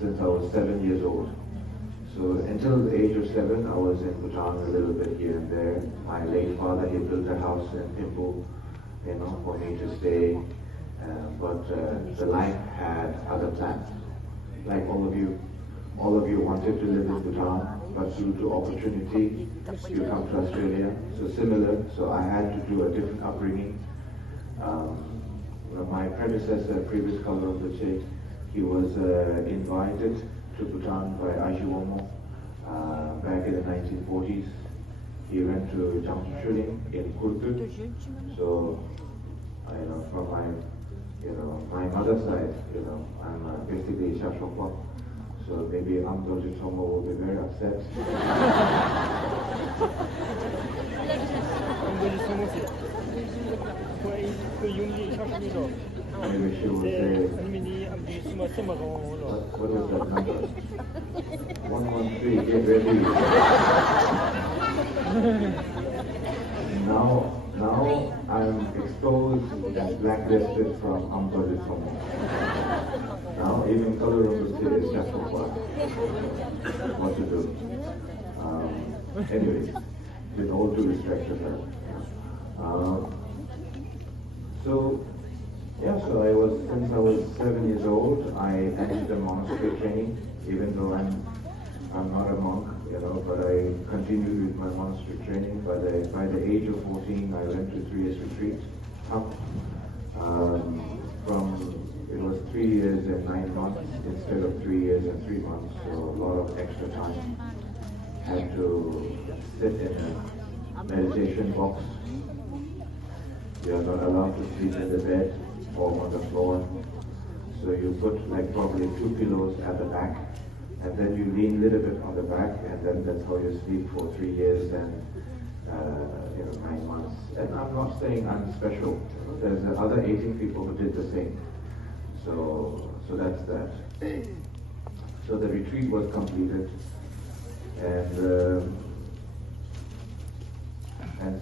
since I was 7 years old. So until the age of 7, I was in Bhutan a little bit here and there. My late father, he built a house in Thimphu, for me to stay. But the life had other plans. Like all of you wanted to live in Bhutan, but due to opportunity, you come to Australia. So similar, so I had to do a different upbringing. My predecessor, previous Kalu Rinpoche, he was invited to Bhutan by Ajiwomo back in the 1940s. He went to Jamshuling in Kurkuk. So, from my mother's side, I'm basically Shashokwa. So maybe Amdoji Tomo will be very upset. Maybe she will say, what was that number? 113, get ready. Now I'm exposed and blacklisted from Amdoji Tomo. Now even Kalu Rinpoche is just for what to do. Anyway, with all due respect to her. So since I was 7 years old, I entered the monastery training, even though I'm not a monk, but I continued with my monastery training. By the age of 14, I went to 3 years retreat. It was 3 years and 9 months instead of 3 years and 3 months, so a lot of extra time. Had to sit in a meditation box. You are not allowed to sleep in the bed or on the floor. So you put probably 2 pillows at the back, and then you lean a little bit on the back, and then that's how you sleep for 3 years and 9 months. And I'm not saying I'm special. There's other 18 people who did the same. So that's that. So the retreat was completed, and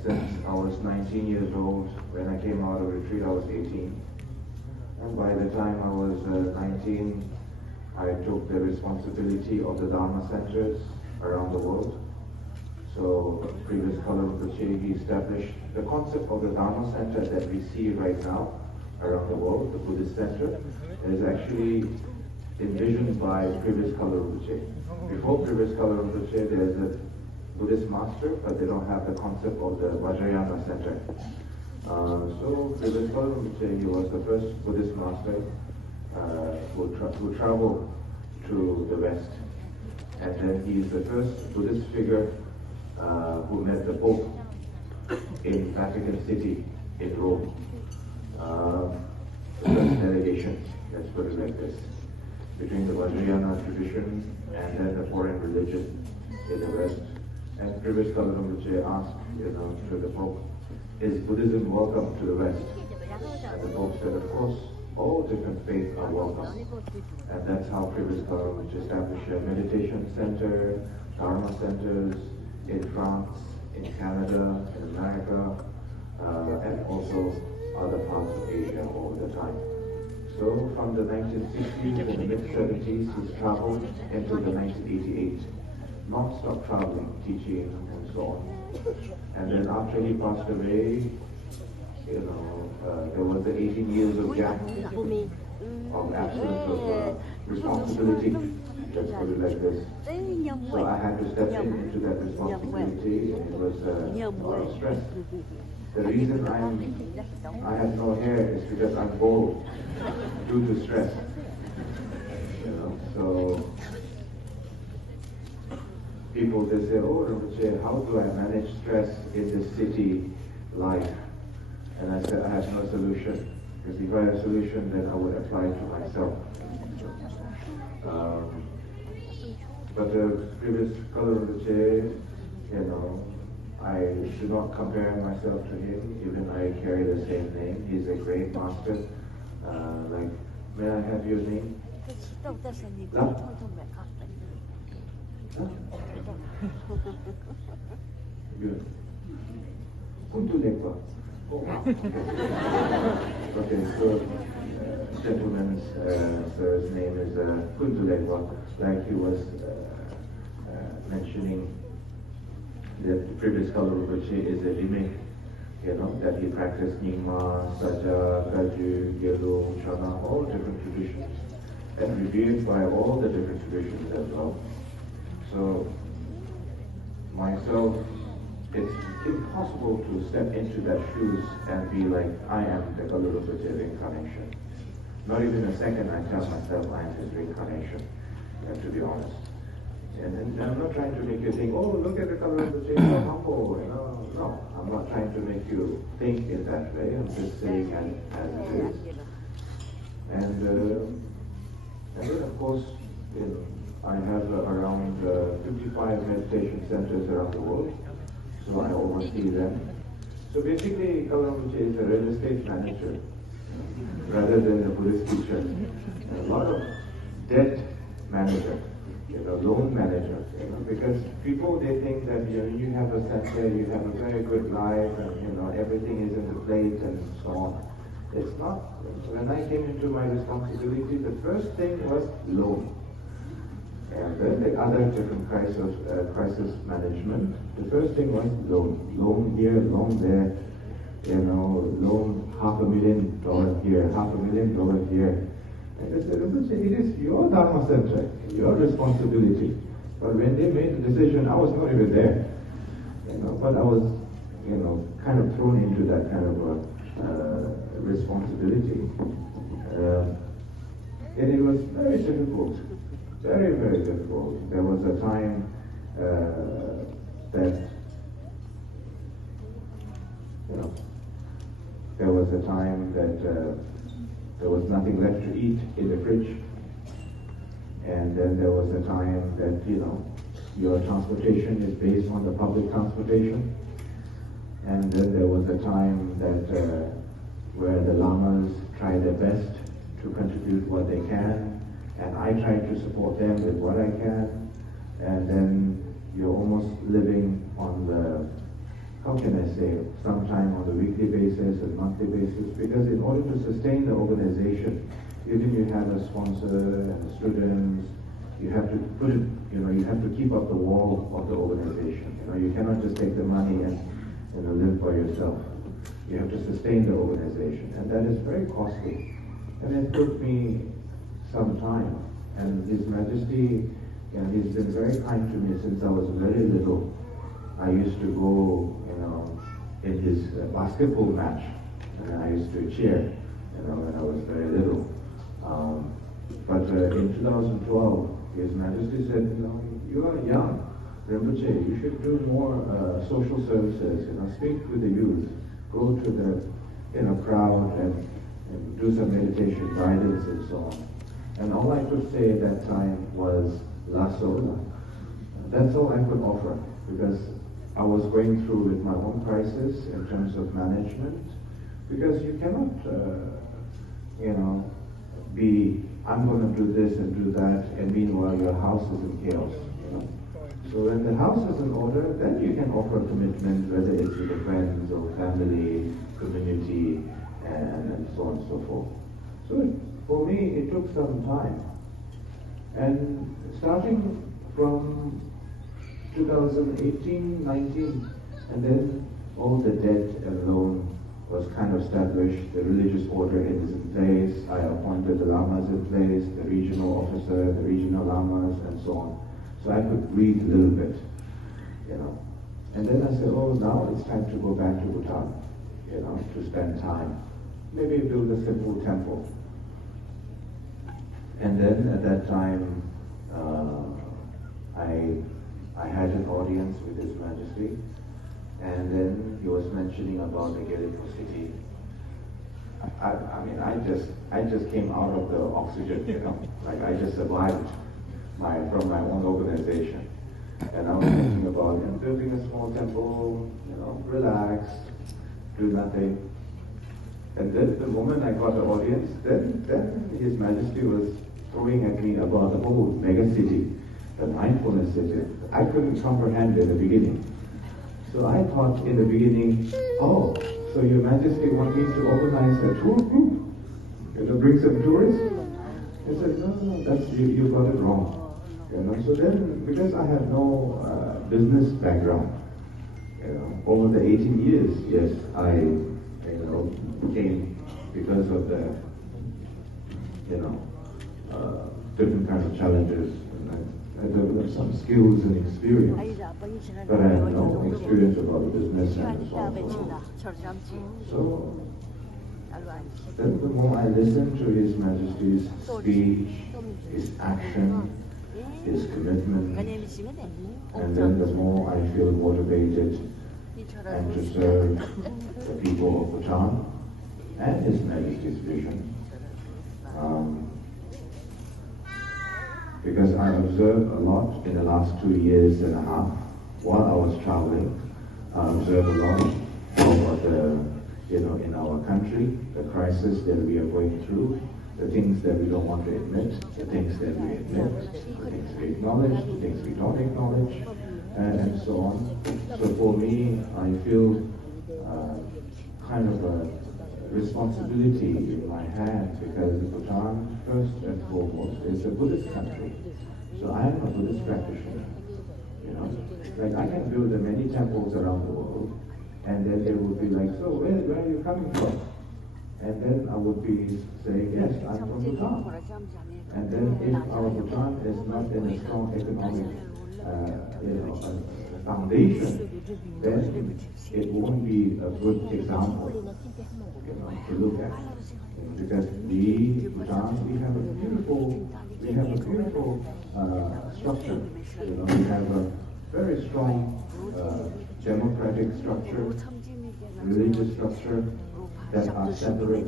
since I was 19 years old, when I came out of retreat, I was 18. And by the time I was 19, I took the responsibility of the Dharma centers around the world. So previous Kalu Rinpoche, he established the concept of the Dharma center that we see right now around the world, the Buddhist center, is actually envisioned by previous Kalu Rinpoche. Before previous Kalu Rinpoche, there's a Buddhist master, but they don't have the concept of the Vajrayana center. So previous Kalu Rinpoche, he was the first Buddhist master who traveled to the West. And then he is the first Buddhist figure who met the Pope in Vatican City in Rome. The first delegation, let's put it like this, between the Vajrayana tradition and then the foreign religion in the West. And previous Kalu Rinpoche asked, to the Pope, is Buddhism welcome to the West? And the Pope said, of course, all different faiths are welcome. And that's how previous Kalu Rinpoche established a meditation center, Dharma centers in France, in Canada, in America, and also other parts of Asia over the time. So from the 1960s and the mid-70s, he's traveled until the 1988. Non-stop traveling, teaching, and so on. And then after he passed away, there was the 18 years of gap, of absence of responsibility, let's put it like this. So I had to step into that responsibility, and it was a lot of stress. The reason I have no hair is because I'm bald due to stress. So people, they say, oh, Rinpoche, how do I manage stress in this city life? And I said, I have no solution. Because if I had a solution, then I would apply it to myself. But the previous Kalu Rinpoche, I do not compare myself to him, even I carry the same name. He's a great master. May I have your name? Good. Kuntu Lekpa. Oh, wow. Okay, so gentleman's sir's name is Kuntulegwa, like he was mentioning that the previous Kalu Rinpoche is a limit, that he practiced Nyingma, Saja, Kaju, Gelu, Chana, all different traditions, and revered by all the different traditions as well. So, myself, it's impossible to step into that shoes and be like, I am the Kalu Rinpoche reincarnation. Not even a second I tell myself I am his reincarnation, to be honest. And I'm not trying to make you think, oh, look at the Kalu Rinpoche, so humble, No, I'm not trying to make you think in that way. I'm just saying as it is. And then, of course, I have around 55 meditation centers around the world, so I oversee them. So basically, Kalu Rinpoche is a real estate manager rather than a Buddhist teacher. A lot of debt manager, loan manager, because people, they think that, you have a center, you have a very good life, and, everything is in the plate and so on. It's not. When I came into my responsibility, the first thing was loan. And then the other different crisis management. The first thing was loan. Loan here, loan there, loan $500,000 here, $500,000 here. And I said, it is your Dharma center, your responsibility. But when they made the decision, I was not even there. But I was, kind of thrown into that kind of responsibility. And it was very difficult. Very, very difficult. There was a time that, there was a time that there was nothing left to eat in the fridge. And then there was a time that, your transportation is based on the public transportation. And then there was a time that where the lamas try their best to contribute what they can, and I try to support them with what I can. And then you're almost living on the, how can I say, sometime on a weekly basis and monthly basis, because in order to sustain the organization, even you have a sponsor and students, you have to put it, you have to keep up the wall of the organization. You cannot just take the money and live by yourself. You have to sustain the organization, and that is very costly. And it took me some time. And His Majesty, he's been very kind to me since I was very little. I used to go, in his basketball match, and I used to cheer, when I was very little. But in 2012, His Majesty said, you are young, Rinpoche, you should do more social services, speak with the youth, go to the crowd and do some meditation guidance and so on. And all I could say at that time was La Sola. That's all I could offer, because I was going through with my own crisis in terms of management, because you cannot, be, I'm going to do this and do that, and meanwhile your house is in chaos. So when the house is in order, then you can offer commitment, whether it's with the friends or family, community, and so on and so forth. So for me, it took some time. And starting from 2018, 19, and then all the debt and loan was kind of established, the religious order is in place, I appointed the lamas in place, the regional officer, the regional lamas, and so on. So I could read a little bit, And then I said, oh, now it's time to go back to Bhutan, to spend time. Maybe build a simple temple. And then at that time, I had an audience with His Majesty, and then he was mentioning about the Gelipo city. I just came out of the oxygen, like I just survived from my own organization. And I was thinking about building a small temple, relaxed, do nothing. And then the moment I got the audience, then His Majesty was throwing at me about the whole mega city, the mindfulness city. I couldn't comprehend in the beginning. So I thought in the beginning, oh, so Your Majesty want me to organize a tour group, bring some tourists? I said, no, that's, you got it wrong. So then, because I have no business background, over the 18 years, yes, I, came because of the, different kinds of challenges. And I developed some skills and experience, but I have no experience about the business and so on and so forth. So, then the more I listen to His Majesty's speech, his action, his commitment, and then the more I feel motivated and to serve the people of Bhutan and His Majesty's vision. Because I observed a lot in the last 2 years and a half while I was traveling. I observed a lot of the, in our country, the crisis that we are going through, the things that we don't want to admit, the things that we admit, the things we acknowledge, the things we don't acknowledge, and so on. So for me, I feel kind of a responsibility in my hands because Bhutan, first and foremost, is a Buddhist country. So I am a Buddhist practitioner. Like I can build many temples around the world, and then they would be like, so where are you coming from? And then I would be saying, yes, I'm from Bhutan. And then if our Bhutan is not in a strong economic foundation, then it won't be a good example, to look at. Because Bhutan, we have a beautiful structure. We have a very strong democratic structure, religious structure that are separate.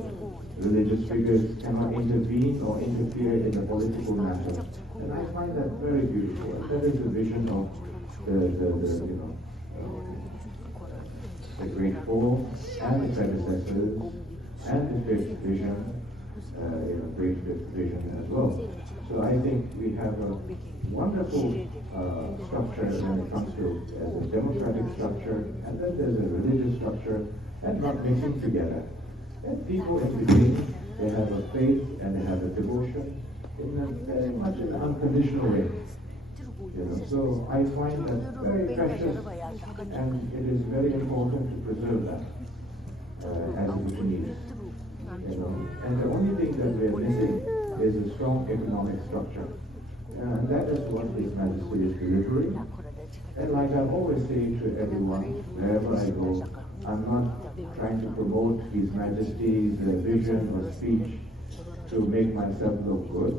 Religious figures cannot intervene or interfere in the political matter. And I find that very beautiful. That is the vision of the Great Four and the predecessors and the fifth vision, Great Fifth Vision as well. So I think we have a wonderful structure when it comes to a democratic structure, and then there's a religious structure, and not mixing together. And people in between, they have a faith and they have a devotion in a very much an unconditional way. So I find that very precious, and it is very important to preserve that as Bhutanese. And the only thing that we are missing is a strong economic structure. And that is what His Majesty is delivering. And like I always say to everyone, wherever I go, I'm not trying to promote His Majesty's vision or speech to make myself look good.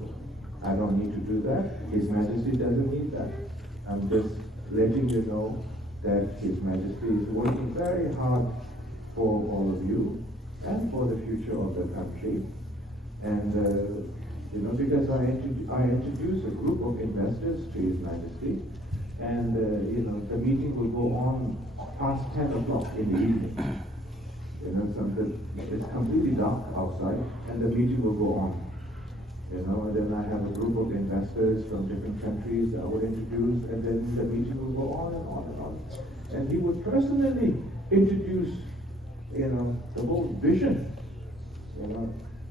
I don't need to do that. His Majesty doesn't need that. I'm just letting you know that His Majesty is working very hard for all of you and for the future of the country. And because I introduced a group of investors to His Majesty, and the meeting will go on past 10 o'clock in the evening. It's completely dark outside, and the meeting will go on. And then I have a group of investors from different countries I would introduce, and then the meeting will go on and on and on. And he would personally introduce, the whole vision.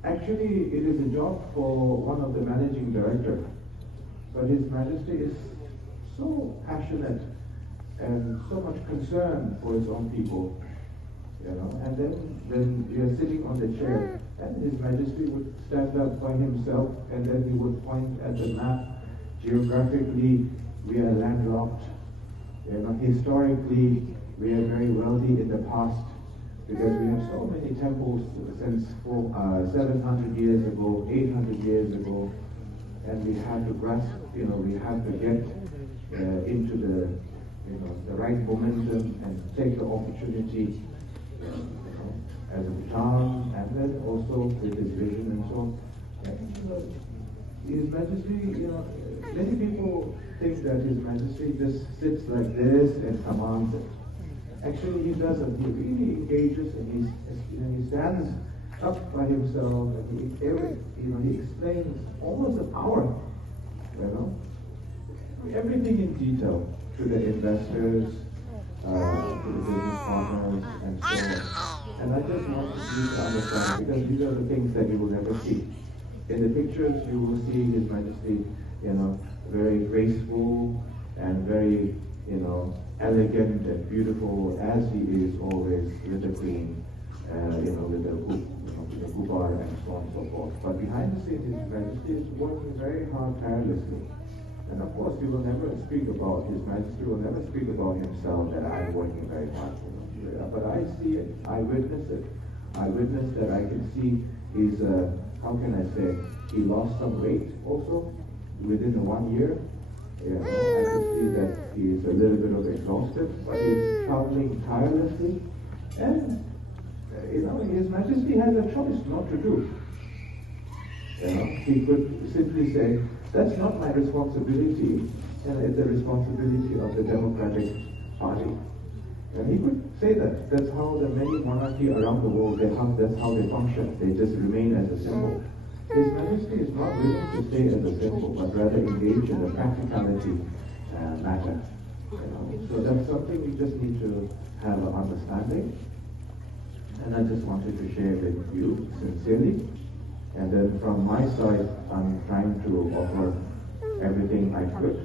Actually, it is a job for one of the managing directors, but His Majesty is so passionate and so much concern for his own people, and then you're sitting on the chair, and His Majesty would stand up by himself, and then he would point at the map. Geographically, we are landlocked. Historically, we are very wealthy in the past, because we have so many temples since 700 years ago, 800 years ago, and we have to grasp, we have to get into the right momentum and take the opportunity as a Bhutan, and then also with his vision and so on. And, His Majesty, many people think that His Majesty just sits like this and commands it. Actually, he doesn't. He really engages, and he stands up by himself, and he explains almost the power, everything in detail to the investors, to the business partners, and so on. And I just want you to understand, because these are the things that you will never see. In the pictures, you will see His Majesty, very graceful and very, elegant and beautiful, as he is always with the Queen, with the Gubar and so on and so forth. But behind the scenes, His Majesty is working very hard, tirelessly. And of course, he will never speak about, His Majesty will never speak about himself that I'm working very hard. But I see it, I witness it. I witness that I can see he's, how can I say, he lost some weight also within the 1 year. I can see that he is a little bit of exhausted, but he's traveling tirelessly. And, His Majesty has a choice not to do. He could simply say, that's not my responsibility, it's the responsibility of the Democratic Party. And he could say that. That's how the many monarchies around the world, that's how they function. They just remain as a symbol. His Majesty is not willing to stay as a symbol, but rather engage in the practicality matter. So that's something we just need to have an understanding. And I just wanted to share with you sincerely. And then from my side, I'm trying to offer everything I could,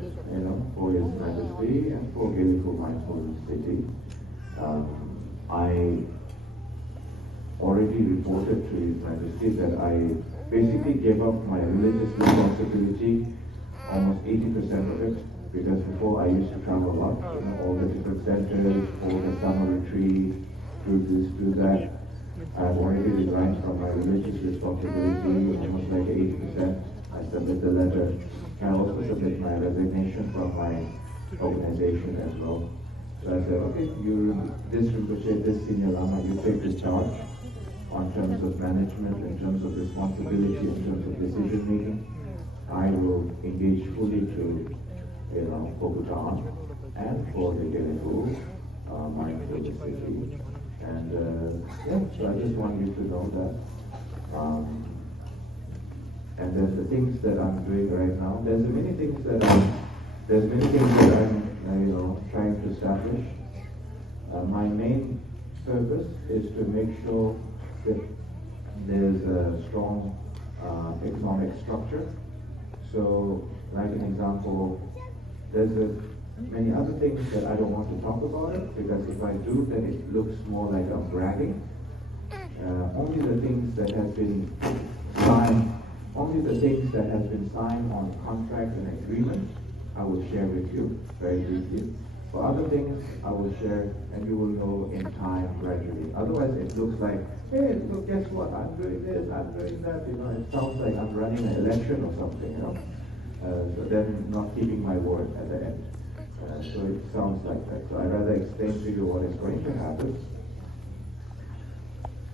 for His Majesty and for Gillico Mindful City. I already reported to His Majesty that I basically gave up my religious responsibility, almost 80% of it, because before I used to travel a lot, all the different centers, all the summer retreat, do this, do that. I've already resigned from my religious responsibility, almost like 80%. I submit the letter. I also submit my resignation from my organization as well. So I said, okay, this Rinpoche, this Senior Lama, you take this charge on terms of management, in terms of responsibility, in terms of decision making. I will engage fully to, for Bhutan and for the Gillico Mindful City. And so I just want you to know that. And then the things that I'm doing right now, there's many things that I'm trying to establish. My main purpose is to make sure that there's a strong economic structure. So, like an example, there's many other things that I don't want to talk about it, because if I do, then it looks more like I'm bragging. Only the things that have been signed on contract and agreement, I will share with you very briefly. For other things, I will share, and you will know in time gradually. Otherwise, it looks like, hey, look, guess what? I'm doing this, I'm doing that. It sounds like I'm running an election or something. So then, not keeping my word at the end. So it sounds like that. So I'd rather explain to you what is going to happen.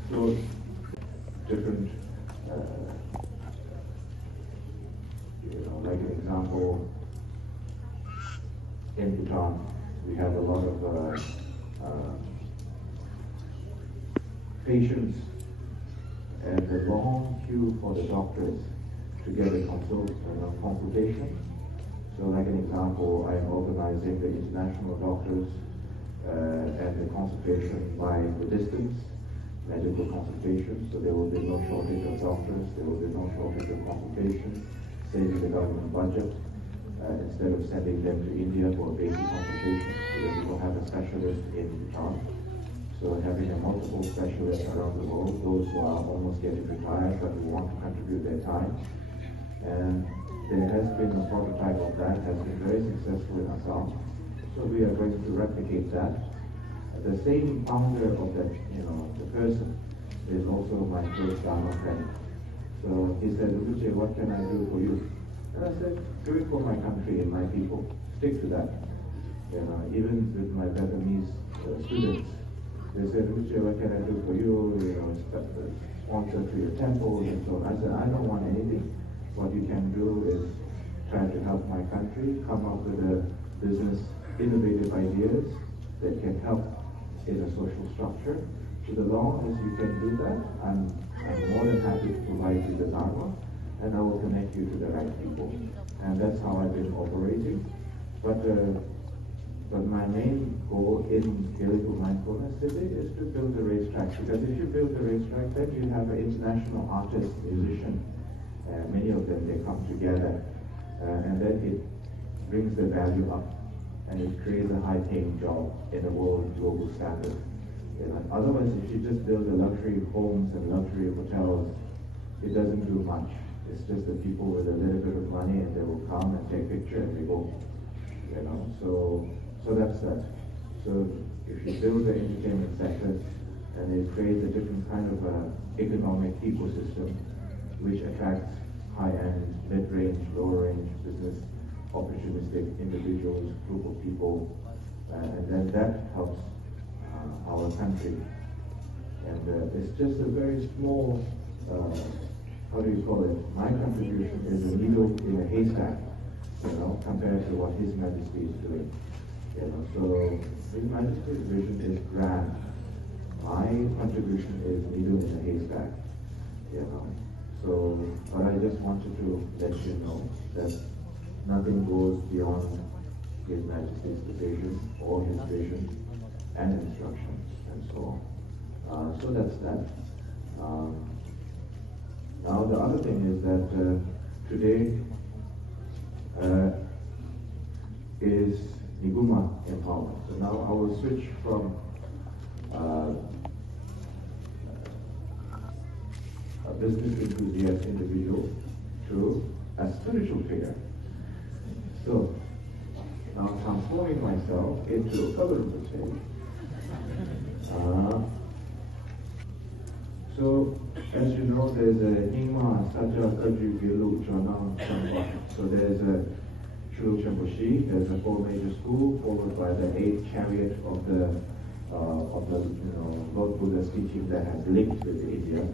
So different, like an example, in Bhutan, we have a lot of patients and a long queue for the doctors to get a consultation. So like an example, I am organizing the international doctors and the consultation by the distance, medical consultation. So there will be no shortage of doctors, there will be no shortage of consultation, saving the government budget. Instead of sending them to India for a basic consultation, we will have a specialist in Bhutan. So having a multiple specialists around the world, those who are almost getting retired but who want to contribute their time. And there has been a prototype of that, has been very successful in Assam. So we are going to replicate that. The same founder of that, the person, is also my first Dharma friend. So he said, Rinpoche, what can I do for you? And I said, do it for my country and my people. Stick to that. Even with my Bhutanese students, they said, Rinpoche, what can I do for you? Sponsor to your temple and so on. I said, I don't want anything. What you can do is try to help my country come up with a business, innovative ideas that can help in a social structure. So the long as you can do that, I'm more than happy to provide you the Dharma, and I will connect you to the right people. And that's how I've been operating. But But my main goal in Kalu mindfulness today is to build a racetrack, because if you build a racetrack, then you have an international artist, musician, many of them, they come together, and then it brings the value up, and it creates a high-paying job in the world global standard. Otherwise, if you just build the luxury homes and luxury hotels, it doesn't do much. It's just the people with a little bit of money, and they will come and take picture and they go. So that's that. So if you build the entertainment sector, and it creates a different kind of economic ecosystem, which attracts high-end, mid-range, lower-range business, opportunistic individuals, group of people, and then that helps our country. And it's just a very small, how do you call it? My contribution is a needle in a haystack, compared to what His Majesty is doing. So His Majesty's vision is grand. My contribution is needle in a haystack. So, but I just wanted to let you know that nothing goes beyond His Majesty's vision or his vision and instructions and so on. So that's that. Now the other thing is that today is Niguma empowerment. So now I will switch from a business enthusiast individual to a spiritual figure. So now transforming myself into Kalu Rinpoche. So as you know, there's a Nyingma Saja Kaju Gilu Chonang Changwa. So there's a Chulu Champoshi, there's a 4 major school, followed by the 8th chariot of the Lord Buddha's teaching that has linked with India.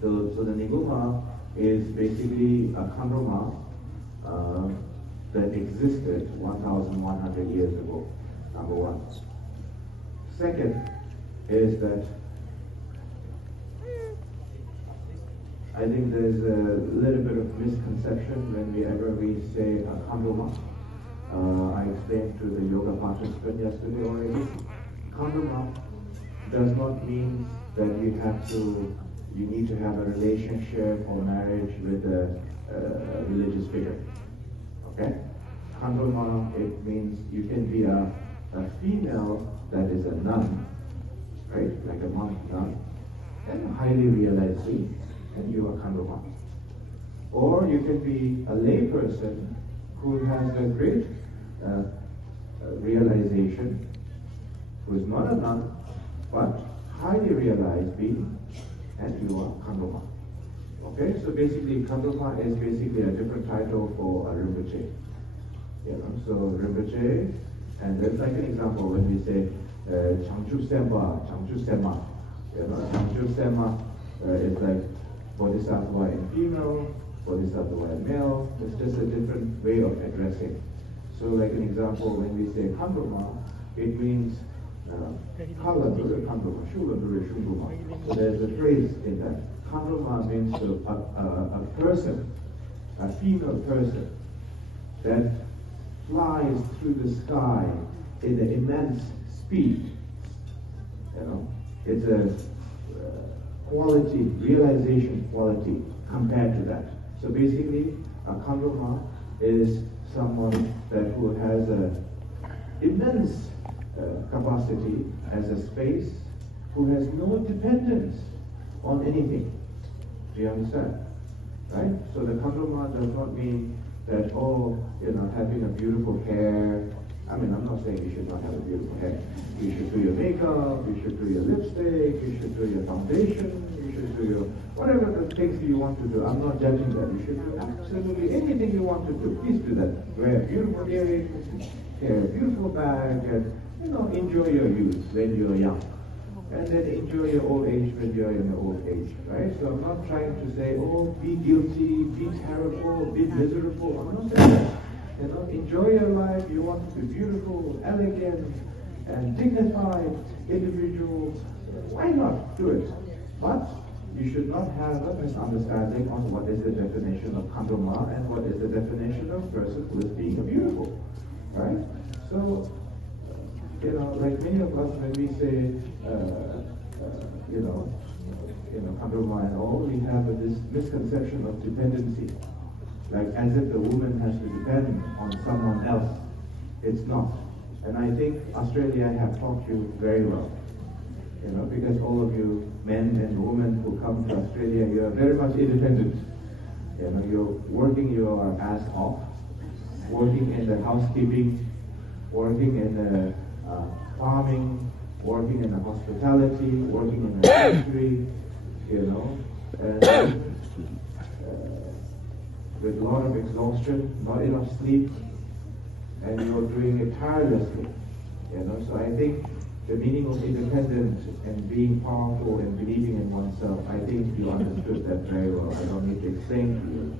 So the Niguma is basically a Kandroma that existed 1,100 years ago, number one. Second is that I think there's a little bit of misconception whenever we say a Kandroma. I explained to the yoga participant yesterday already. Kandroma does not mean that you need to have a relationship or marriage with a religious figure. Okay? Kandroma, it means you can be a female that is a nun, right? Like a monk nun, and a highly realized being, and you are Kandroma. Or you can be a lay person who has a great realization, who is not a nun, but highly realized being, and you are Kandroma. Okay, so basically Kandroma is basically a different title for a Rinpoche. So Rinpoche, and that's like an example when we say Changchu Semba, Changchu Sema. Changchu Sema is like Bodhisattva in female, Bodhisattva in male. It's just a different way of addressing. So like an example, when we say Kandroma, it means so there's a phrase in that. Kandroma means a person, a female person, that flies through the sky in an immense speed. It's a quality, realization quality compared to that. So basically, a Kandroma is someone who has an immense capacity as a space, who has no dependence on anything. Do you understand? Right? So the Kandroma does not mean that, having a beautiful hair. I mean, I'm not saying you should not have a beautiful hair. You should do your makeup, you should do your lipstick, you should do your foundation, you should do your, whatever the things you want to do. I'm not judging that. You should do absolutely anything you want to do. Please do that. Wear beautiful earrings, wear a beautiful bag, and, enjoy your youth when you're young. And then enjoy your old age when you're in the old age, right? So I'm not trying to say, be guilty, be terrible, be miserable. I'm not saying that. Enjoy your life. You want to be beautiful, elegant, and dignified individual. Why not do it? But you should not have a misunderstanding on what is the definition of Kandroma and what is the definition of a person who is being beautiful, right? So, like many of us, when we say, Kandruma and all, we have this misconception of dependency, like as if the woman has to depend on someone else. It's not. And I think Australia have taught you very well, because all of you men and women who come to Australia, you are very much independent. You're working your ass off, working in the housekeeping, working in the farming, working in the hospitality, working in the factory, and with a lot of exhaustion, not enough sleep, and you're doing it tirelessly. So I think the meaning of independence and being powerful and believing in oneself, I think you understood that very well. I don't need to explain to you.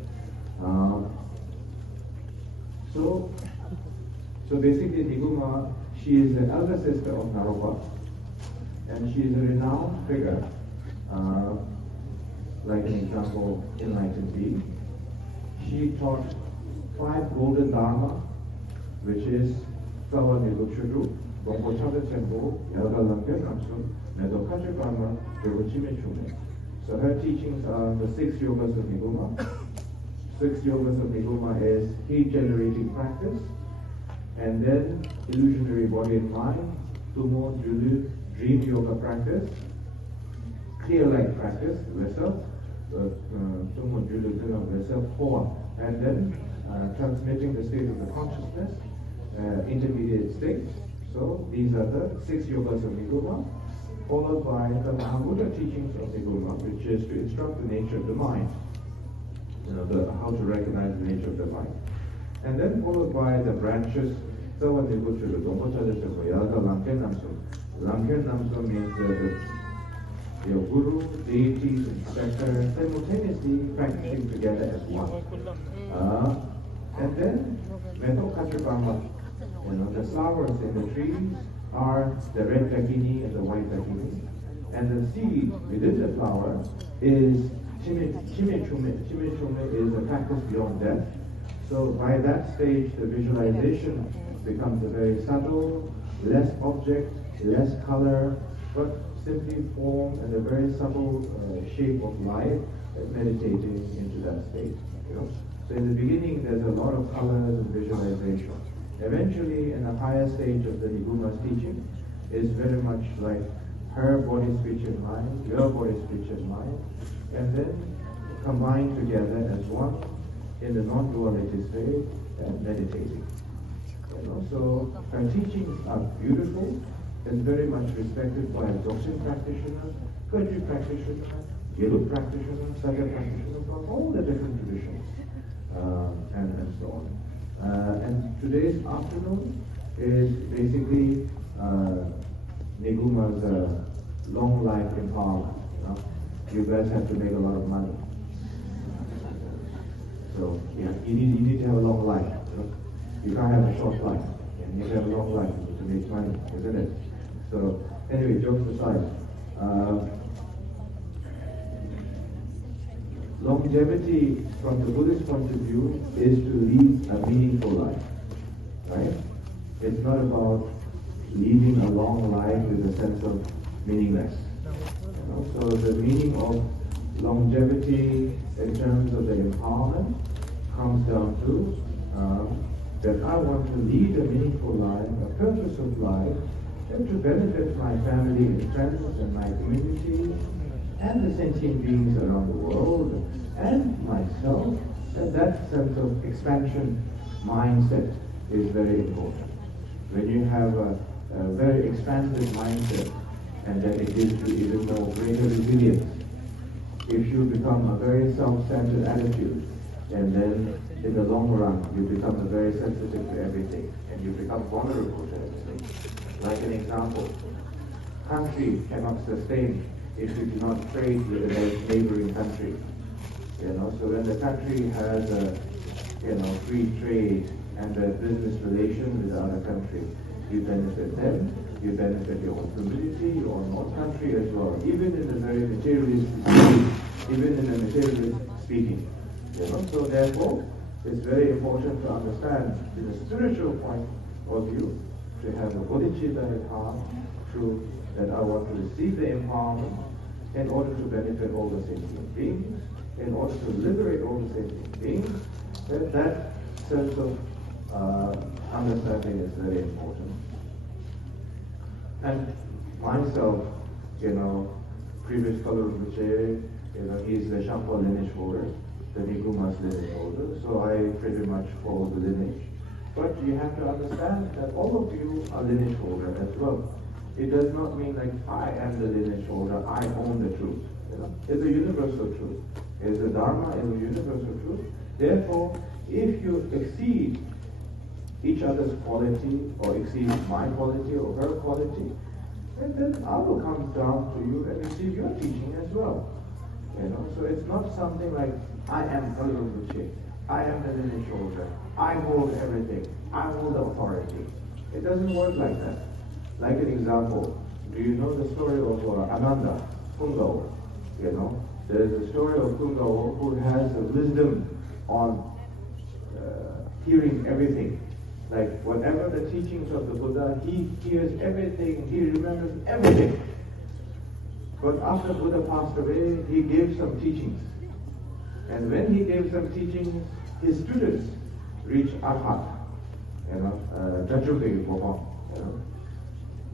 So basically Niguma, she is the elder sister of Naropa, and she is a renowned figure, like an example, enlightened being. She taught 5 golden dharma, which is Sawa Nilukshudu, Gompo Chada Tempo, Yelga Lampian Ramsun, Medokacha Karma, Devochime Chume. So her teachings are the 6 yogas of Niguma. 6 yogas of Niguma is heat generating practice, and then illusionary body and mind, Tumo Julu, dream yoga practice, clear light practice, Vesa, Tumo Julu Vesa 4, and then transmitting the state of the consciousness, intermediate state. So these are the 6 yogas of Niguma, followed by the Mahamudra teachings of Niguma, which is to instruct the nature of the mind, how to recognize the nature of the mind. And then followed by the branches, Sawa Nilukshudu, Gompo Chada Tempo, Yelga Lampian Namsun. Lampian Namsun means your guru, deities, instructor, simultaneously practicing together as one. And then Medokacha, the flowers in the trees are the red dakini and the white dakini, and the seed within the flower is chimichume. Chimichume is a practice beyond death. So by that stage, the visualization becomes a very subtle, less object, less color, but simply form and a very subtle shape of life, meditating into that state. So in the beginning, there's a lot of colors and visualization. Eventually, in a higher stage of the Niguma's teaching, is very much like her body, speech, and mind, your body, speech, and mind, and then combined together as one in the non-duality state and meditating. So her teachings are beautiful and very much respected by Dzogchen practitioners, Kagyu practitioners, Gelug practitioners, Saga practitioners from all the different traditions, and so on. And today's afternoon is basically Niguma's long life empowerment. You guys have to make a lot of money. So yeah, you need to have a long life. You can't have a short life. You need to have a long life to make money, isn't it? So anyway, jokes aside, longevity from the Buddhist point of view is to lead a meaningful life, right? It's not about leading a long life with a sense of meaningless. So the meaning of longevity in terms of the empowerment comes down to that I want to lead a meaningful life, a purpose of life, and to benefit my family and friends and my community and the sentient beings around the world and myself. And that sense of expansion mindset is very important. When you have a very expansive mindset, and then it gives you even more greater resilience. If you become a very self-centered attitude, and then in the long run you become very sensitive to everything, and you become vulnerable to everything. Like an example, country cannot sustain if you do not trade with a neighboring country. So when the country has a free trade and a business relation with the other country, you benefit them, you benefit your own community, your own country as well, even in the very materialist speaking. So therefore, it's very important to understand in the spiritual point of you to have the bodhicitta at heart, through that I want to receive the empowerment in order to benefit all the sentient beings, in order to liberate all the sentient beings. That sense of understanding is very important. And myself, previous Kalu Rinpoche, he's the Shampa lineage holder, the Nikumas lineage holder, so I pretty much follow the lineage. But you have to understand that all of you are lineage holder as well. It does not mean like I am the lineage holder, I own the truth. It's a universal truth. It's the Dharma is a universal truth. Therefore, if you exceed each other's quality, or exceed my quality or her quality, then I will come down to you and receive your teaching as well. So it's not something like I am Kalu Rinpoche, I am the lineage holder, I hold everything, I hold the authority. It doesn't work like that. Like an example, do you know the story of Ananda, Kungawa? There's a story of Kungawa who has a wisdom on hearing everything. Like whatever the teachings of the Buddha, he hears everything, he remembers everything. But after Buddha passed away, he gave some teachings. And when he gave some teachings, his students reached Arhat.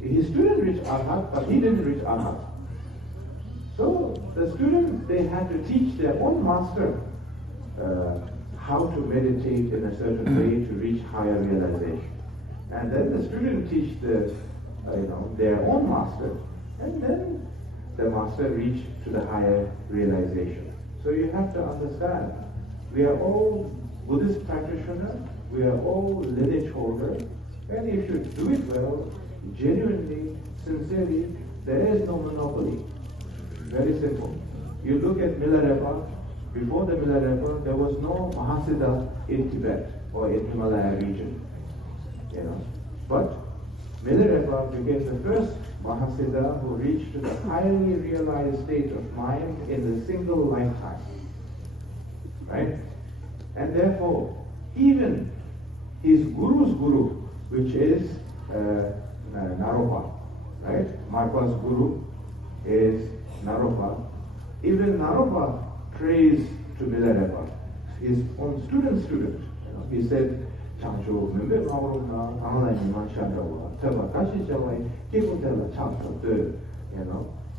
His student reached Arhat, but he didn't reach Arhat. So the students, they had to teach their own master how to meditate in a certain way to reach higher realization. And then the student teach their own master, and then the master reached to the higher realization. So you have to understand, we are all Buddhist practitioners, we are all lineage holders, and if you do it well, genuinely, sincerely, there is no monopoly. Very simple. You look at Milarepa. Before the Milarepa, there was no Mahasiddha in Tibet or in Himalaya region. But Milarepa became the first Mahasiddha who reached to the highly realized state of mind in a single lifetime. Right? And therefore, even his guru's guru, which is Naropa, right? Marpa's guru is Naropa. Even Naropa praised to Milarepa, his own student. He said, "Chancho, membe mauruna, online manshandawa, teva kashijawai, kibutela chancho."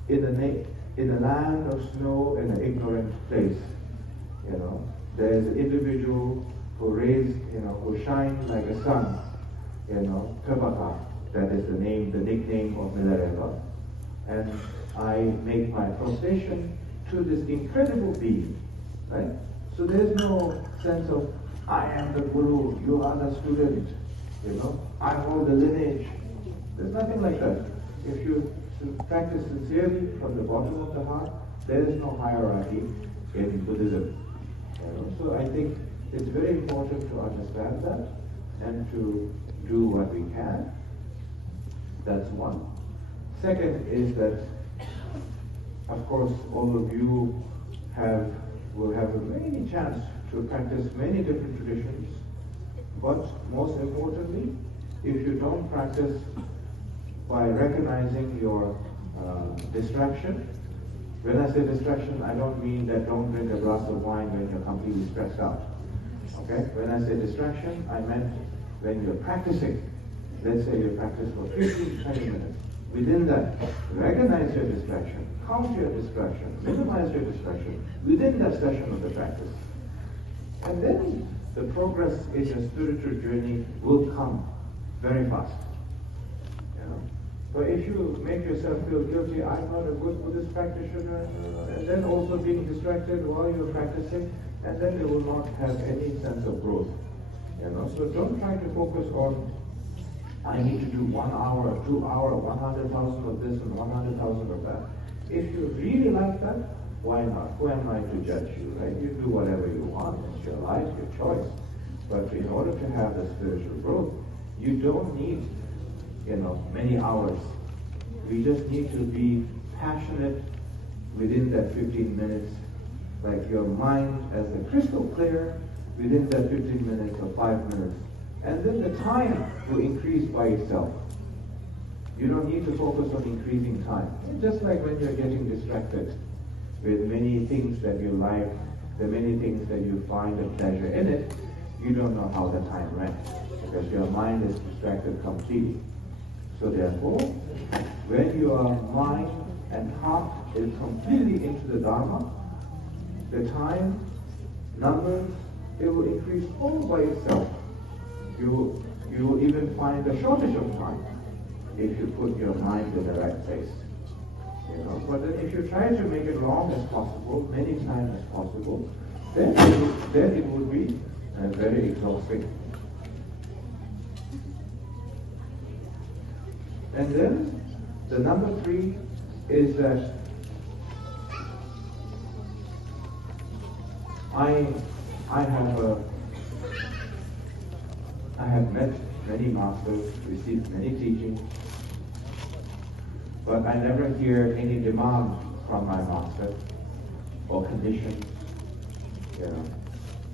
In the land of snow, in an ignorant place, there's an individual who raised, who shines like a sun, Tebaka. That is the nickname of Milarepa. And I make my prostration to this incredible being, right? So there's no sense of, I am the guru, you are the student, I hold the lineage. There's nothing like that. If you practice sincerely from the bottom of the heart, there is no hierarchy in Buddhism. So I think it's very important to understand that and to do what we can. That's one. Second is that, of course, all of you will have many chance to practice many different traditions. But most importantly, if you don't practice by recognizing your distraction, when I say distraction, I don't mean that don't drink a glass of wine when you're completely stressed out. Okay? When I say distraction, I meant when you're practicing. Let's say you practice for 15 to 20 minutes. Within that, recognize your distraction, count your distraction, minimize your distraction within that session of the practice. And then the progress in your spiritual journey will come very fast. But if you make yourself feel guilty, I'm not a good Buddhist practitioner, and then also being distracted while you're practicing, and then you will not have any sense of growth. So don't try to focus on, I need to do 1 hour, 2 hours, 100,000 of this and 100,000 of that. If you really like that, why not? Who am I to judge you, right? You do whatever you want. It's your life, your choice. But in order to have the spiritual growth, you don't need, many hours. You just need to be passionate within that 15 minutes, like your mind as a crystal clear within that 15 minutes or 5 minutes. And then the time will increase by itself. You don't need to focus on increasing time. Just like when you're getting distracted with many things that you like, the many things that you find a pleasure in it, you don't know how the time went, because your mind is distracted completely. So therefore, when your mind and heart is completely into the Dharma, the time, numbers, it will increase all by itself. You will even find a shortage of time if you put your mind in the right place. You know, but then if you try to make it long as possible, many times as possible, then it would be very exhausting. And then the number 3 is that I have met many masters, received many teachings, but I never hear any demand from my master or conditions. You know.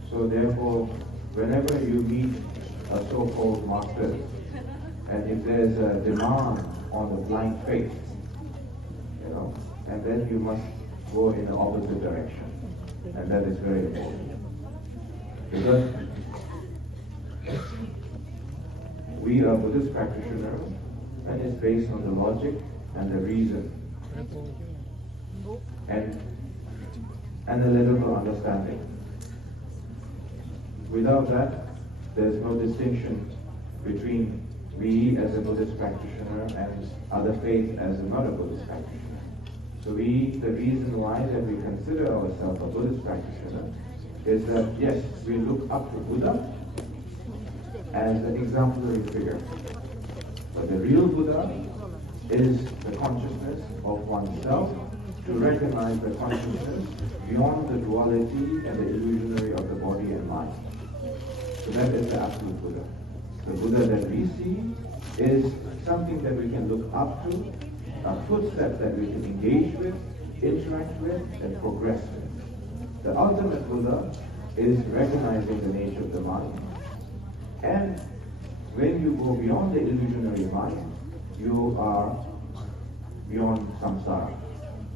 So therefore, whenever you meet a so-called master, and if there's a demand on the blind faith, you know, and then you must go in the opposite direction. And that is very important. Because we are Buddhist practitioners, and it's based on the logic and the reason and analytical understanding. Without that, there's no distinction between we as a Buddhist practitioner and other faiths as not a Buddhist practitioner. So the reason why that we consider ourselves a Buddhist practitioner is that, yes, we look up to Buddha as an exemplary figure. But the real Buddha is the consciousness of oneself, to recognize the consciousness beyond the duality and the illusionary of the body and mind. So that is the absolute Buddha. The Buddha that we see is something that we can look up to, a footstep that we can engage with, interact with, and progress with. The ultimate Buddha is recognizing the nature of the mind. And when you go beyond the illusionary mind, you are beyond samsara.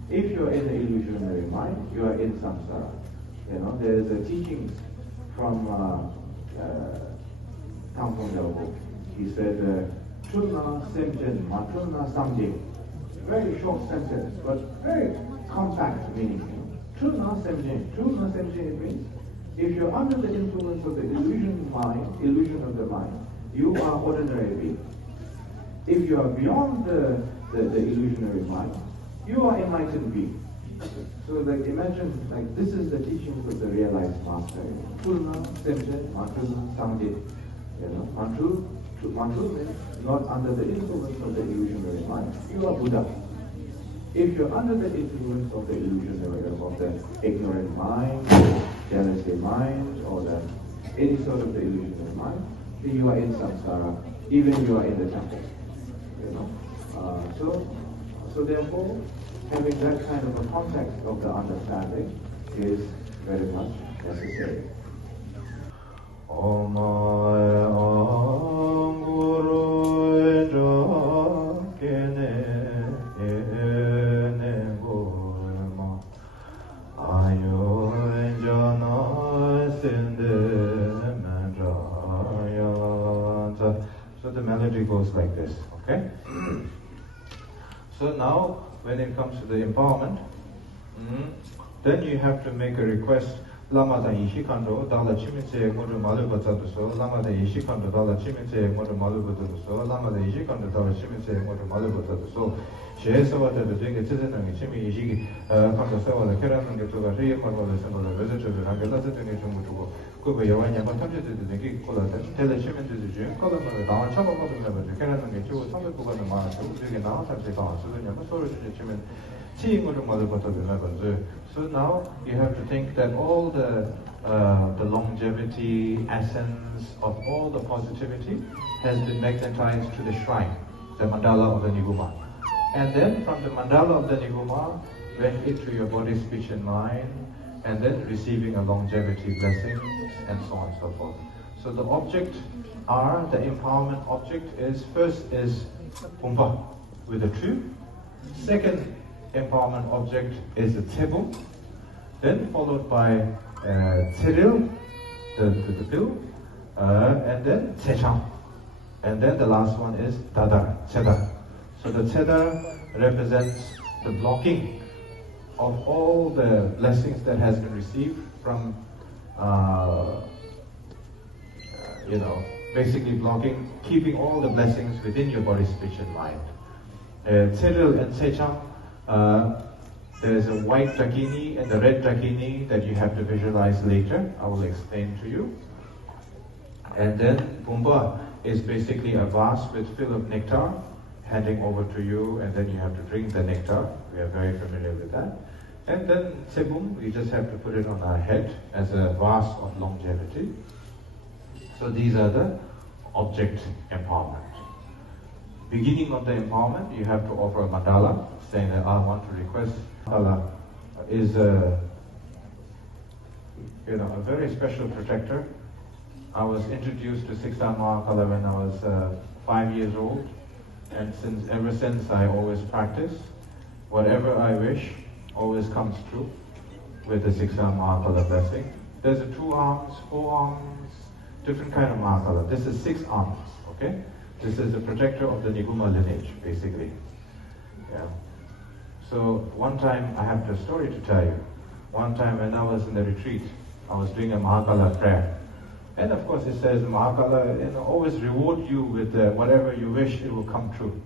If you are in the illusionary mind, you are in samsara. You know, there is a teaching from Tampon Delbo. He said, Chulna Semjen, Matulna Samjing. Very short sentence, but very compact meaning. Chulna Semjen. Chulna Semjen, it means, if you're under the influence of the illusion of the mind, you are ordinary being. If you are beyond the illusionary mind, you are enlightened being. So like imagine, like this is the teachings of the realized master. Chulna Semjen, Matulna Samjing. You know, Manchu means not under the influence of the illusionary mind. You are Buddha. If you're under the influence of the illusionary, of the ignorant mind, jealousy mind, or any sort of the illusionary mind, then you are in samsara, even you are in the temple. You know, so therefore, having that kind of a context of the understanding is very much necessary. So the melody goes like this, okay? So now, when it comes to the empowerment, then you have to make a request. Lamada Ishikando, Dala Chimitse, Modu Malubataduso, Lamada Ishikando, Dala Chimitse, Modu Malubataduso, Lamada Ishikando, Dala Chimitse, Modu Malubataduso, Shesawata, the Jing, Citizen, and Chimi Ishiki, Kandasawa, the Keran, and the Tuga, the symbol of visitor, and the Latin to Kuba Yawanya, but touches the Gikola, tell the Chimin to the Jim, Column, the Down, Chapa, the Keran, and the two, some of the Mana, so you can now have the Khan, so then you have a storage in the Chimin. So now you have to think that all the longevity, essence of all the positivity has been magnetized to the shrine, the mandala of the Niguma. And then from the mandala of the Niguma went into your body, speech and mind, and then receiving a longevity blessing and so on and so forth. So the object are, the empowerment object is, first is Pumpa with a tree. Second empowerment object is the Tebum. Then followed by Tseril, the bill, and then Tsecham. And then the last one is Dada, Cheda. So the Cheda represents the blocking of all the blessings that has been received from, basically blocking, keeping all the blessings within your body, speech, and mind. Tseril and Tsecham, there is a white dakini and the red dakini that you have to visualize later. I will explain to you. And then Pumba is basically a vase filled of nectar, handing over to you, and then you have to drink the nectar. We are very familiar with that. And then Sebum, we just have to put it on our head as a vase of longevity. So these are the object empowerment. Beginning of the empowerment, you have to offer a mandala, saying that I want to request. Mandala is a very special protector. I was introduced to Siksa Mahakala when I was 5 years old, and ever since I always practice. Whatever I wish always comes true with the Siksa Mahakala blessing. There's a 2 arms, 4 arms, different kind of Mahakala. This is 6 arms, okay? This is the protector of the Niguma lineage, basically. Yeah. So one time, I have a story to tell you. One time when I was in the retreat, I was doing a Mahakala prayer. And of course it says Mahakala always reward you with whatever you wish, it will come true.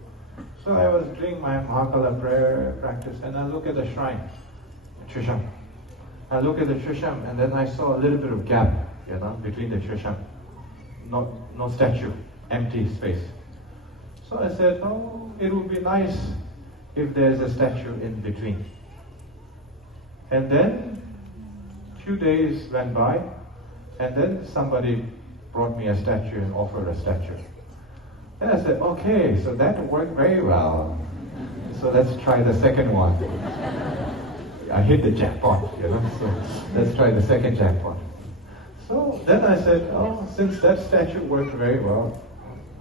So I was doing my Mahakala prayer practice, and I look at the shrine, Trisham. I look at the Trisham, and then I saw a little bit of gap, between the Trisham. No statue, empty space. So I said, oh, it would be nice if there's a statue in between. And then a few days went by, and then somebody brought me a statue and offered a statue. And I said, okay, so that worked very well. So let's try the second one. I hit the jackpot, so let's try the second jackpot. So then I said, oh, since that statue worked very well,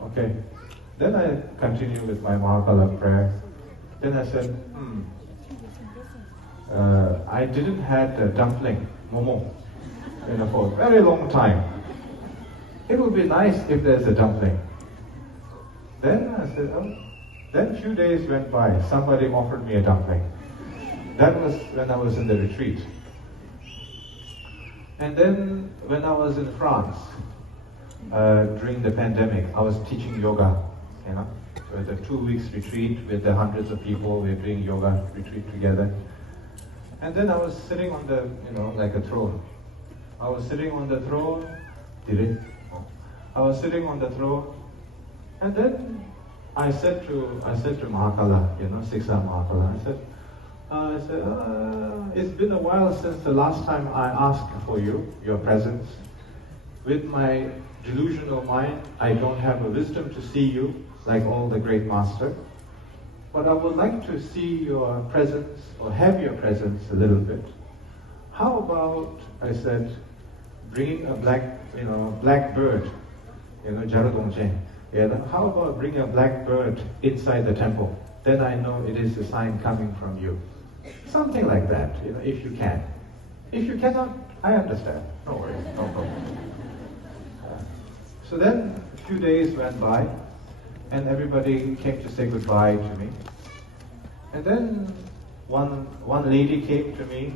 okay. Then I continued with my Mahakala prayer. Then I said, I didn't have the dumpling, momo, for a very long time. It would be nice if there's a dumpling. Then I said, oh. Then a few days went by, somebody offered me a dumpling. That was when I was in the retreat. And then when I was in France, during the pandemic, I was teaching yoga, So the 2 weeks retreat with the hundreds of people, we were doing yoga retreat together. And then I was sitting on the, like a throne. I was sitting on the throne, I was sitting on the throne, and then I said to Mahakala, Siksa Mahakala, I said, it's been a while since the last time I asked for your presence. With my delusional mind, I don't have a wisdom to see you like all the great master. But I would like to see your presence, or have your presence a little bit. How about, I said, bringing a black bird, Jaradongchen. How about bringing a black bird inside the temple? Then I know it is a sign coming from you. Something like that, if you can. If you cannot, I understand. No worries, no problem. So then a few days went by, and everybody came to say goodbye to me. And then one lady came to me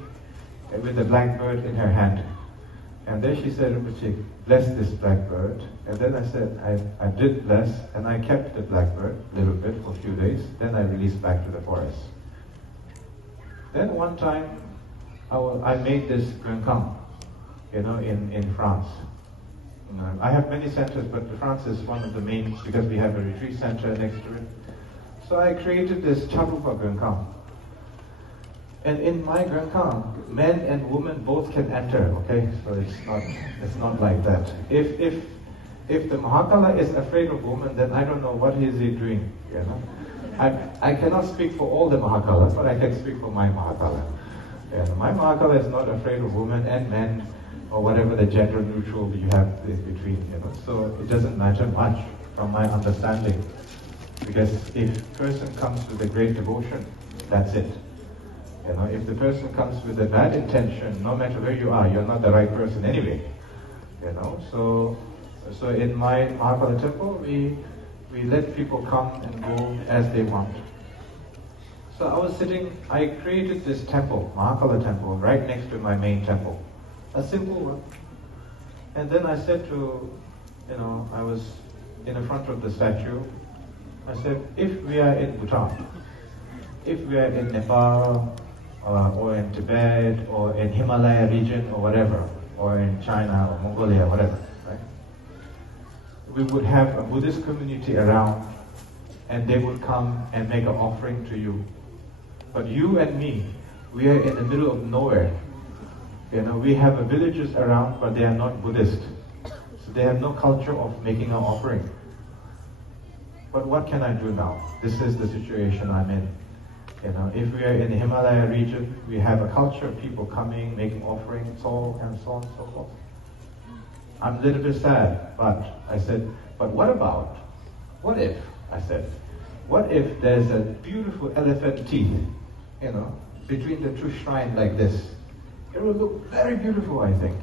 with a blackbird in her hand. And then she said, Rinpoche, bless this blackbird. And then I said, I did bless, and I kept the blackbird a little bit for a few days. Then I released back to the forest. Then one time, I made this Guenkam, in France. I have many centers, but France is one of the main, because we have a retreat center next to it. So I created this Charupa Guenkam. And in my Guenkam, men and women both can enter, okay? So it's not like that. If the Mahakala is afraid of women, then I don't know what is he doing, I cannot speak for all the Mahakalas, but I can speak for my Mahakala. My Mahakala is not afraid of women and men. or whatever the gender neutral you have in between, So it doesn't matter much from my understanding. Because if person comes with a great devotion, that's it. If the person comes with a bad intention, no matter where you are, you're not the right person anyway. So in my Mahakala temple, we let people come and go as they want. So I created this temple, Mahakala temple, right next to my main temple. A simple one. And then I said to, I was in the front of the statue, I said, if we are in Bhutan, if we are in Nepal, or in Tibet, or in Himalaya region, or whatever, or in China, or Mongolia, whatever, right? We would have a Buddhist community around, and they would come and make an offering to you. But you and me, we are in the middle of nowhere. We have villages around, but they are not Buddhist. So they have no culture of making an offering. But what can I do now? This is the situation I'm in. If we are in the Himalaya region, we have a culture of people coming, making offerings, and so on and so forth. I'm a little bit sad, but I said, but what if there's a beautiful elephant teeth, between the two shrines like this? It will look very beautiful, I think.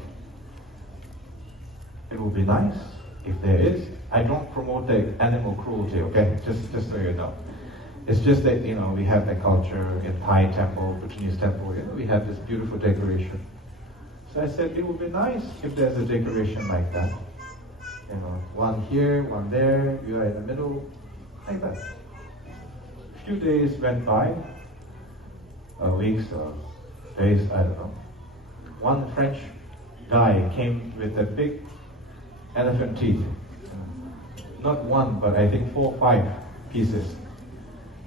It will be nice if there is. I don't promote the animal cruelty, okay? Just so you know. It's just that, we have the culture in Thai temple, Bhutanese temple, we have this beautiful decoration. So I said, it would be nice if there's a decoration like that. One here, one there, you are in the middle, like that. A few days went by, weeks or days, I don't know. One French guy came with a big elephant teeth. Not one, but I think 4 or 5 pieces.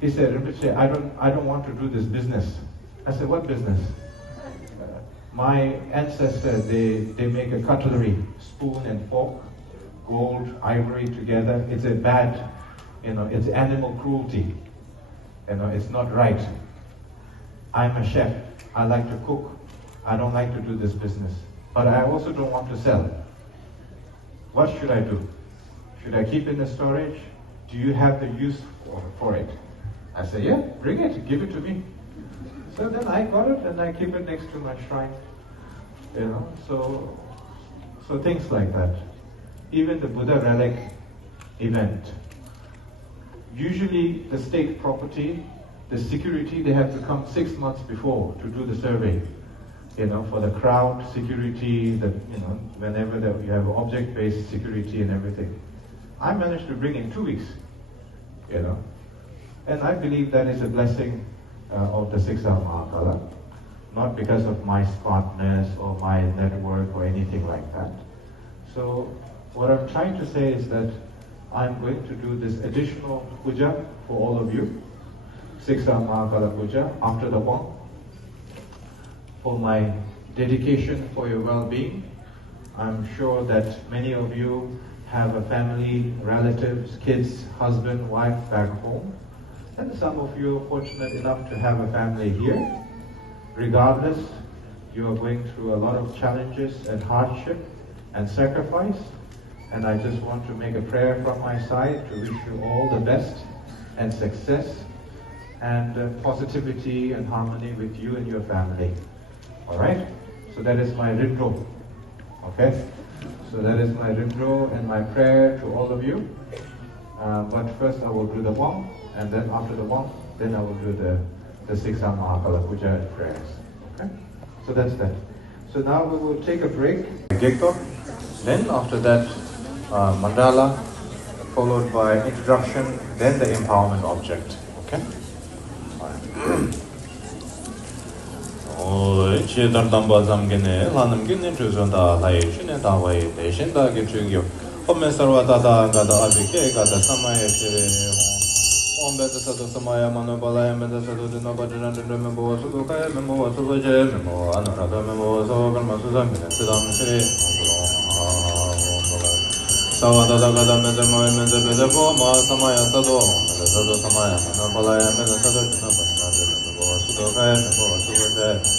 He said, Rinpoche, I don't want to do this business. I said, what business? My ancestors, they make a cutlery, spoon and fork, gold, ivory together. It's a bad, it's animal cruelty. It's not right. I'm a chef. I like to cook. I don't like to do this business. But I also don't want to sell. What should I do? Should I keep in the storage? Do you have the use for it? I said, yeah, bring it, give it to me. So then I got it and I keep it next to my shrine. So things like that. Even the Buddha relic event. Usually the state property, the security, they have to come 6 months before to do the survey. For the crowd security, whenever you have object-based security and everything. I managed to bring in 2 weeks, And I believe that is a blessing of the Siksa Mahakala, not because of my smartness or my network or anything like that. So what I'm trying to say is that I'm going to do this additional puja for all of you, Siksa Mahakala puja, after the one, for my dedication for your well-being. I'm sure that many of you have a family, relatives, kids, husband, wife back home. And some of you are fortunate enough to have a family here. Regardless, you are going through a lot of challenges and hardship and sacrifice. And I just want to make a prayer from my side to wish you all the best and success and positivity and harmony with you and your family. All right? So that is my Rinpo. Okay? So that is my Rinpo and my prayer to all of you. But first I will do the Wong, and then after the Wong, then I will do the Siksa Mahakala Puja and prayers. Okay? So that's that. So now we will take a break. Gekto. Then after that, mandala, followed by introduction, then the empowerment object. Okay? Chidardamba Zamgene, Lanamgine Tuzunda, Lai Chinetaway, Deshinda Gitugyo, Homesarwata, Gada Abike, Gada Samaya Shire, Ombeta Sado Samaya, Manobala, and the Sado de Nobajan, and Memo, Suka, Memo, Suja, Memo, Another Memo, Sogan, Susan, Sidam Shire, Sawada Gada Mezamo, Mezabezabo, Samaya Sado, Sado Samaya, Manobala, and the Sado de Nobajan, Suka, Memo, Suja,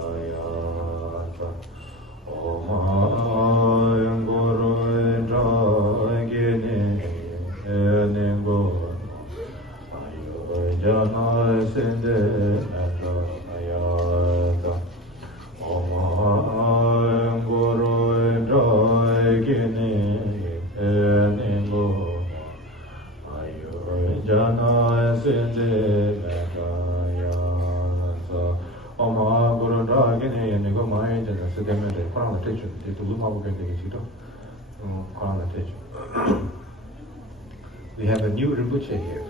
We have a new Rinpoche here.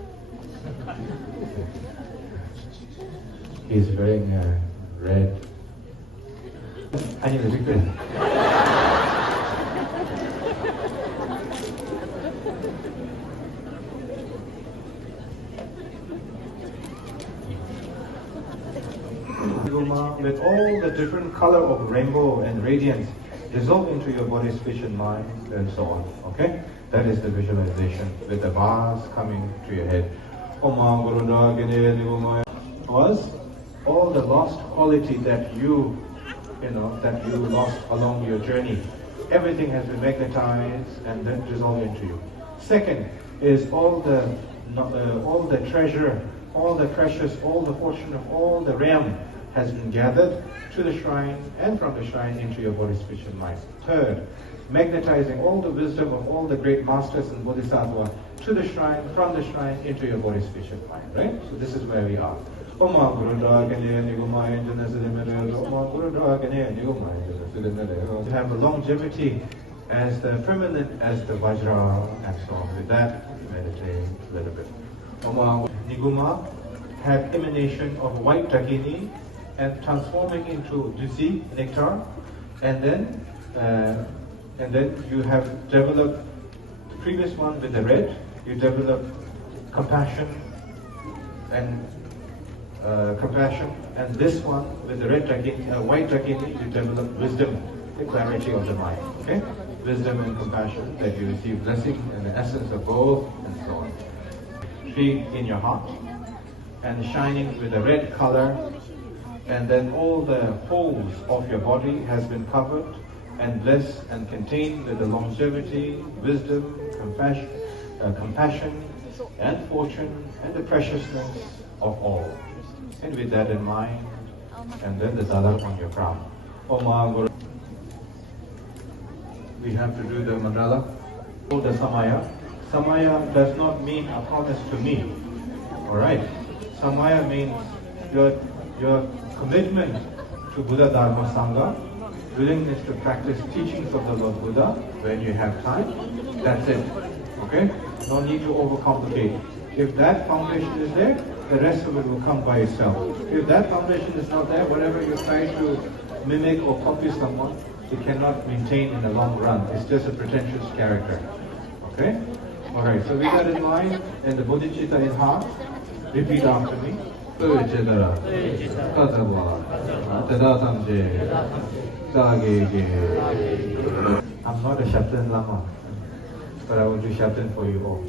He's wearing red. Anyway, we could. With all the different color of rainbow and radiance dissolve into your body, speech and mind and so on. Okay? That is the visualization with the bars coming to your head. Was all the lost quality that you lost along your journey. Everything has been magnetized and then dissolved into you. Second is all the treasure, all the precious, all the fortune of all the realm has been gathered to the shrine and from the shrine into your body, speech and mind. Third, magnetizing all the wisdom of all the great masters and bodhisattva to the shrine, from the shrine into your body, speech and mind, right? So this is where we are. To have a longevity as the permanent as the Vajra and so on. With that, meditate a little bit. Niguma had emanation of white Dagini and transforming into Dusi, nectar, and then you have developed the previous one with the red. You develop compassion, and this one with the red Dagini, white Dagini, you develop wisdom, the clarity of the mind. Okay, wisdom and compassion, that you receive blessing and the essence of both, and so on. Tree in your heart, and shining with a red color, and then all the folds of your body has been covered and blessed and contained with the longevity, wisdom, compassion, and fortune, and the preciousness of all. And with that in mind, and then the Dada on your crown. We have to do the mandala, or the Samaya. Samaya does not mean a promise to me. Alright? Samaya means your commitment to Buddha Dharma Sangha, willingness to practice teachings of the Lord Buddha when you have time. That's it. Okay? No need to overcomplicate. If that foundation is there, the rest of it will come by itself. If that foundation is not there, whatever you try to mimic or copy someone, it cannot maintain in the long run. It's just a pretentious character. Okay? Alright, so with that in mind, and the bodhicitta in heart, repeat after me. I'm not a Shabdan Lama, but I will do Shabdan for you all.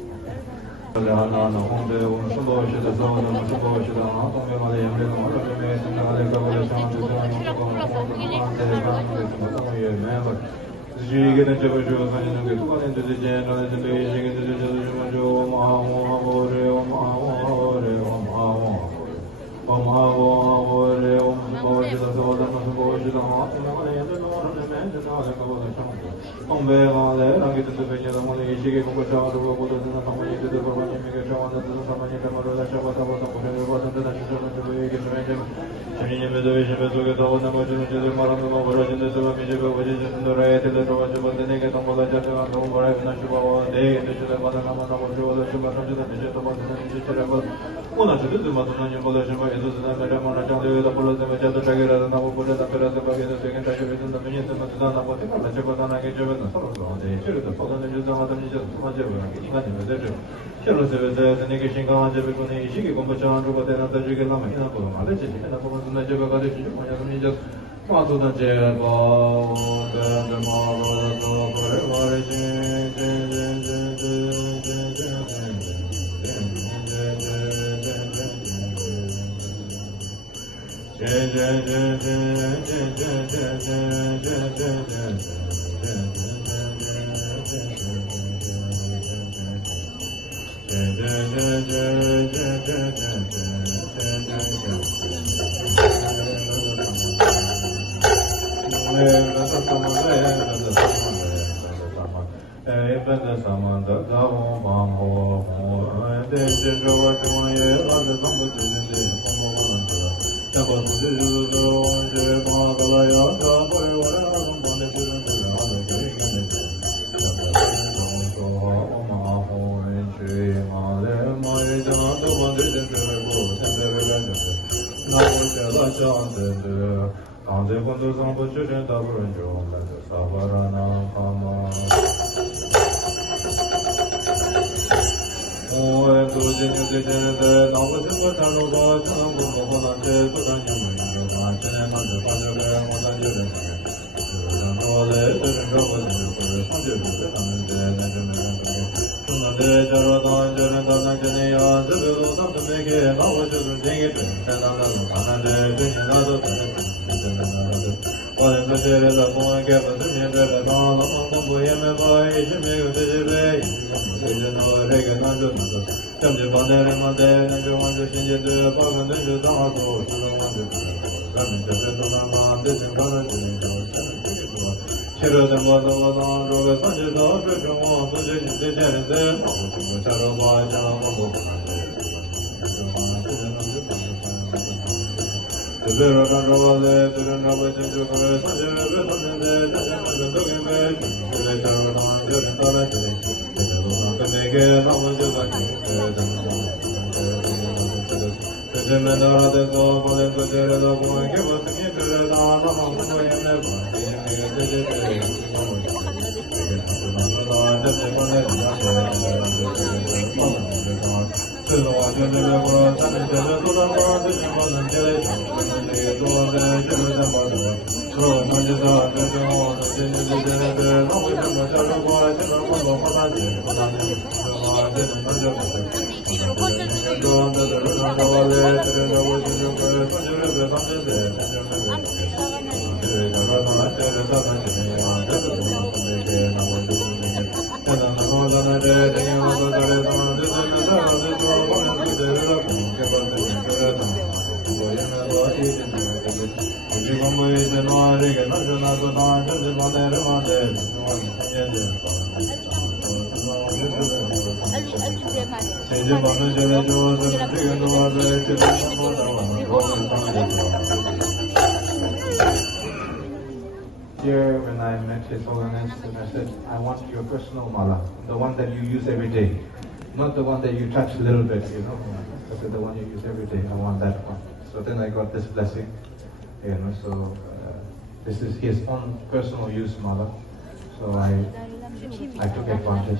Here, when I met His Holiness, and I said, I want your personal mala, the one that you use every day, not the one that you touch a little bit, you know. I said, the one you use every day, I want that one. So then I got this blessing, you know. So this is his own personal use mala. So I took advantage.